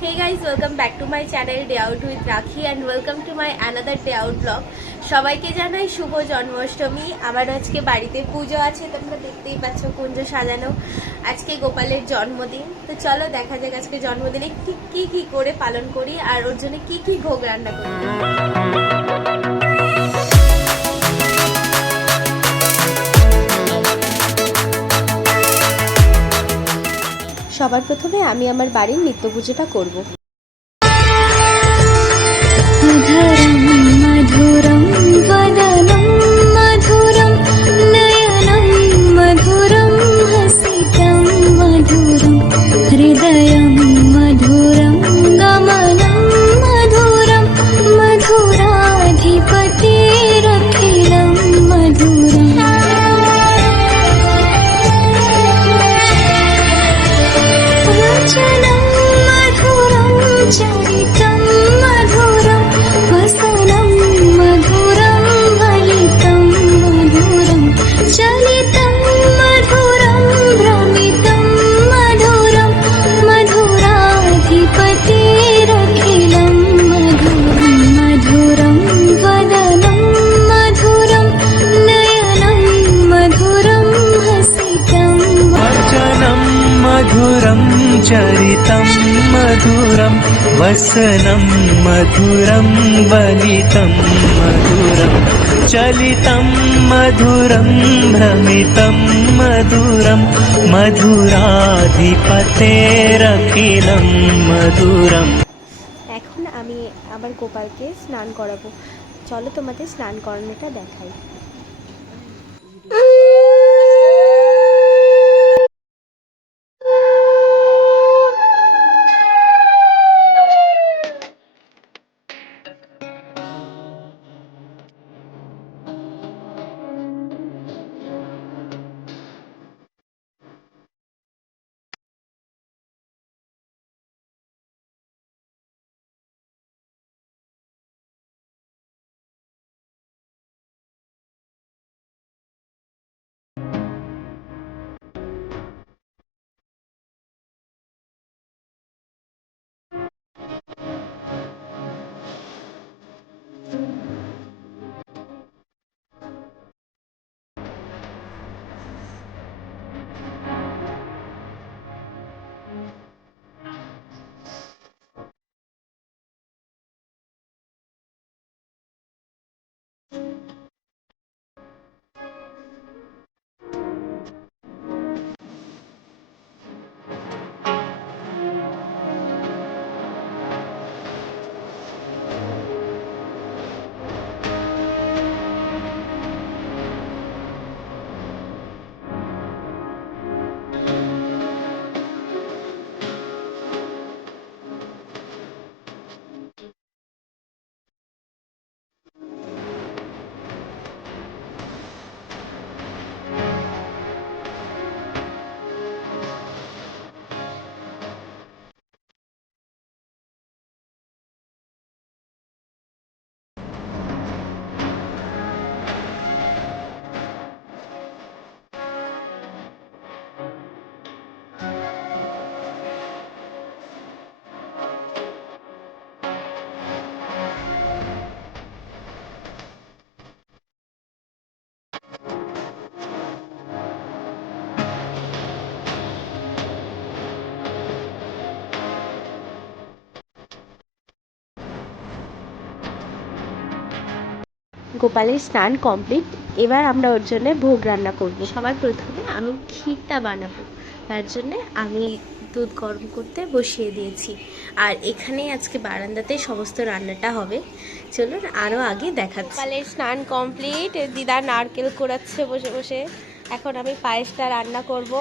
Hey guys, welcome back to my channel Day Out with Rakhi and welcome to my another Day Out vlog. সবাইকে জানাই শুভ জন্মাষ্টমী। আমার আজকে বাড়িতে পুজো আছে, তোমরা দেখতেই পাচ্ছ কুঞ্জ সাজানো। আজকে গোপালের জন্মদিন, তো চলো দেখা যাক আজকে জন্মদিনে কি করে পালন করি আর ওর জন্য কি ভোগ রান্না করি। সবার প্রথমে আমি আমার বাড়ির নিত্য পুজোটা করব। মধুরম বদনম মধুরম নয়নম মধুরম হসিতম মধুরম হৃদয়ম মধুরম গমনম মধুরম মধুরাধিপতিরখিলম মধুরম वचनं मधुरं चरितं मधुरं वसनं मधुरं वलितं मधुरं चलितं मधुरं भ्रमितं मधुरं मधुराधिपतिरखिलं मधुरं मधुरं वदनं मधुरं नयनं मधुरं हसितं वचनं मधुरं चरितं मधुरं वसनं मधुरं वलितं मधुरं चलितं मधुरं भ्रमितं मधुरं मधुराधिपतेरखिलं मधुरम्। এখন আমি আবার গোপালকে স্নান করাবো, চলো তোমাদের স্নান করানোটা দেখাই। গোপালের স্নান কমপ্লিট, এবার আমরা ওর জন্য ভোগ রান্না করব। সবার প্রথমে আমি ক্ষীরটা বানাবো, তার জন্য আমি দুধ গরম করতে বসিয়ে দিয়েছি। আর এখানে আজকে বারান্দাতে সমস্ত রান্নাটা হবে, চলুন আরও আগে দেখাচ্ছি। গোপালের স্নান কমপ্লিট, দিদা নারকেল কোড়াচ্ছে বসে বসে। এখন আমি পায়েসটা রান্না করব।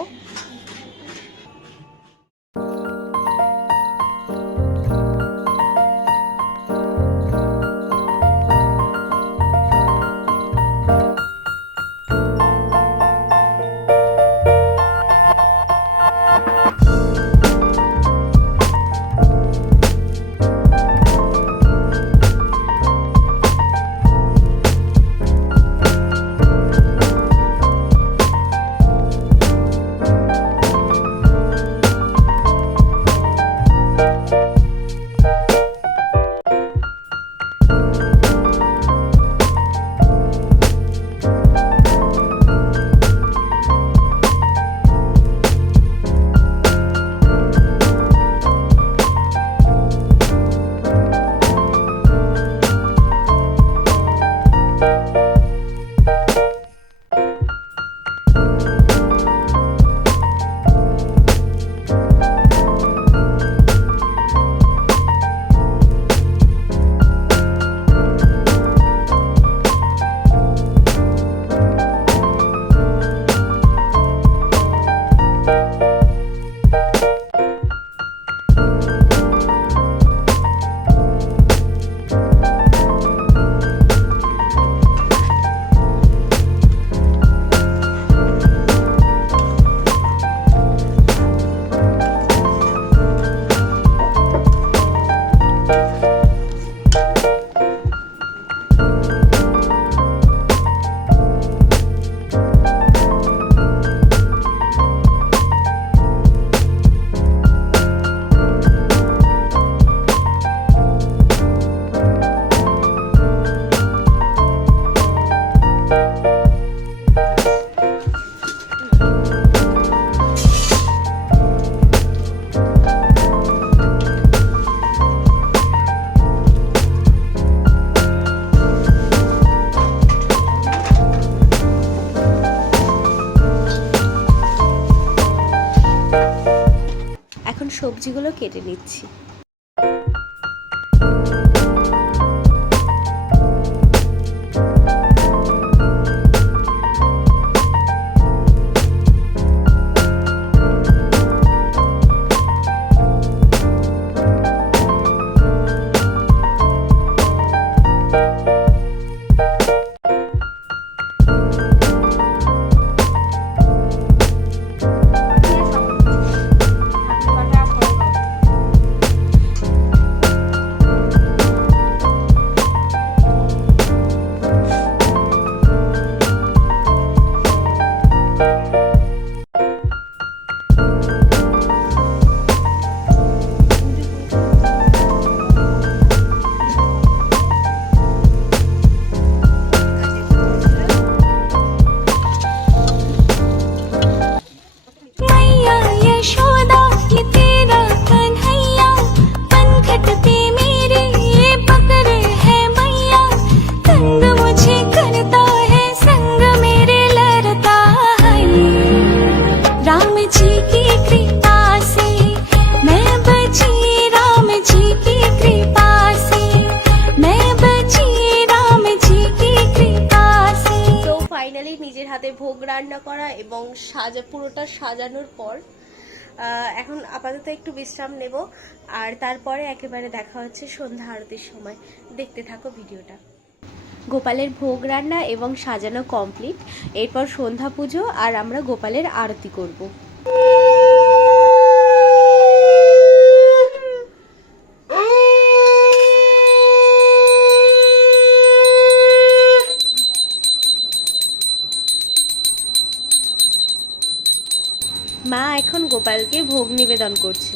সবজিগুলো কেটে নিচ্ছি। मैया यशोदा ये तेरा कन्हैया पनघट पे मेरे ये पकड़े है मैया तंग मुझे करता है संग मेरे लड़ता है राम जी की कृपा से मैं बची राम जी की कृपा से मैं बची राम जी की कृपा से। তো ফাইনালি নিজের হাতে ভোগ রান্না করা এবং পুরোটা সাজানোর পর এখন আপাতত একটু বিশ্রাম নেব, আর তারপরে একেবারে দেখা হচ্ছে সন্ধ্যা আরতির সময়। দেখতে থাকো ভিডিওটা। গোপালের ভোগ রান্না এবং সাজানো কমপ্লিট, এরপর সন্ধ্যা পুজো আর আমরা গোপালের আরতি করব। মা এখন গোপালকে ভোগ নিবেদন করছে।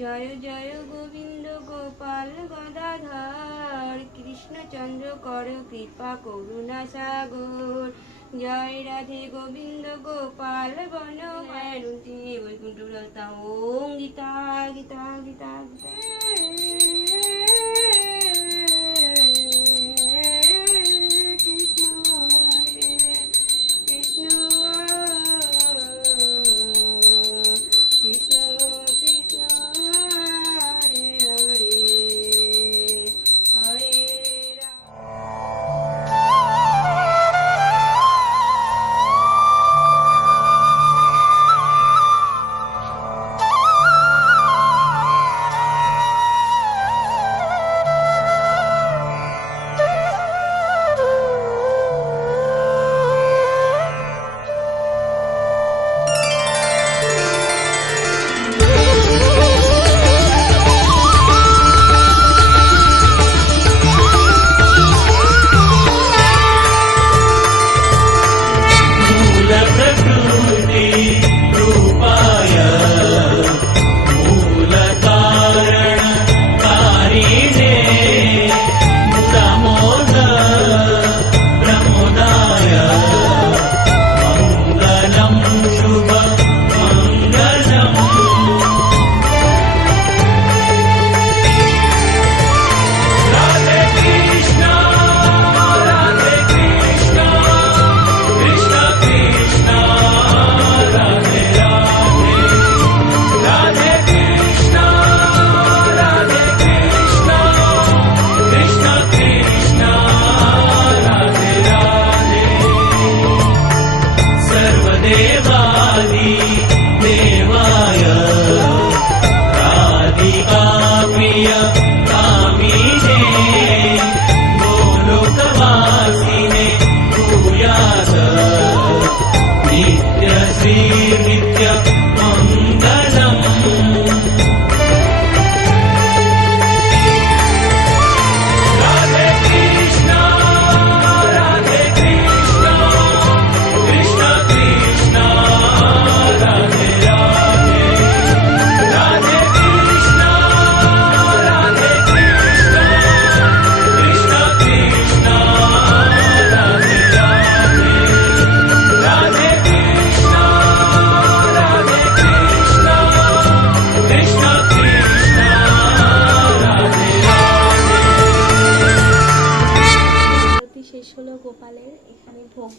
জয় জয় গোবিন্দ গোপাল গদাধর কৃষ্ণচন্দ্র কর কৃপা করুণা সাগর জয় রাধে গোবিন্দ গোপাল বন হরুতি বৈকুণ্ঠ লতা ওম গীতা গীতা গীতা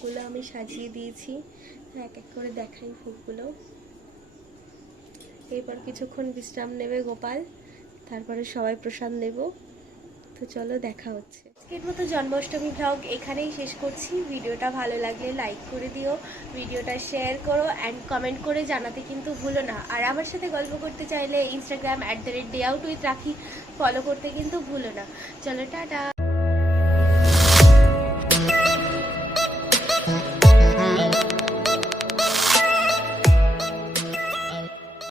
ভোগগুলো আমি সাজিয়ে দিয়েছি, এক এক করে দেখাই ভোগগুলো। এরপর কিছুক্ষণ বিশ্রাম নেবে গোপাল, তারপরে সবাই প্রসাদ নেব। তো চলো দেখা হচ্ছে। আজকের মতো জন্মাষ্টমী ভ্লগ এখানেই শেষ করছি। ভিডিওটা ভালো লাগলে লাইক করে দিও, ভিডিওটা শেয়ার করো অ্যান্ড কমেন্ট করে জানাতে কিন্তু ভুলো না। আর আমার সাথে গল্প করতে চাইলে ইনস্টাগ্রাম @dayoutwithrakhi ফলো করতে কিন্তু ভুলো না। চলো টাটা।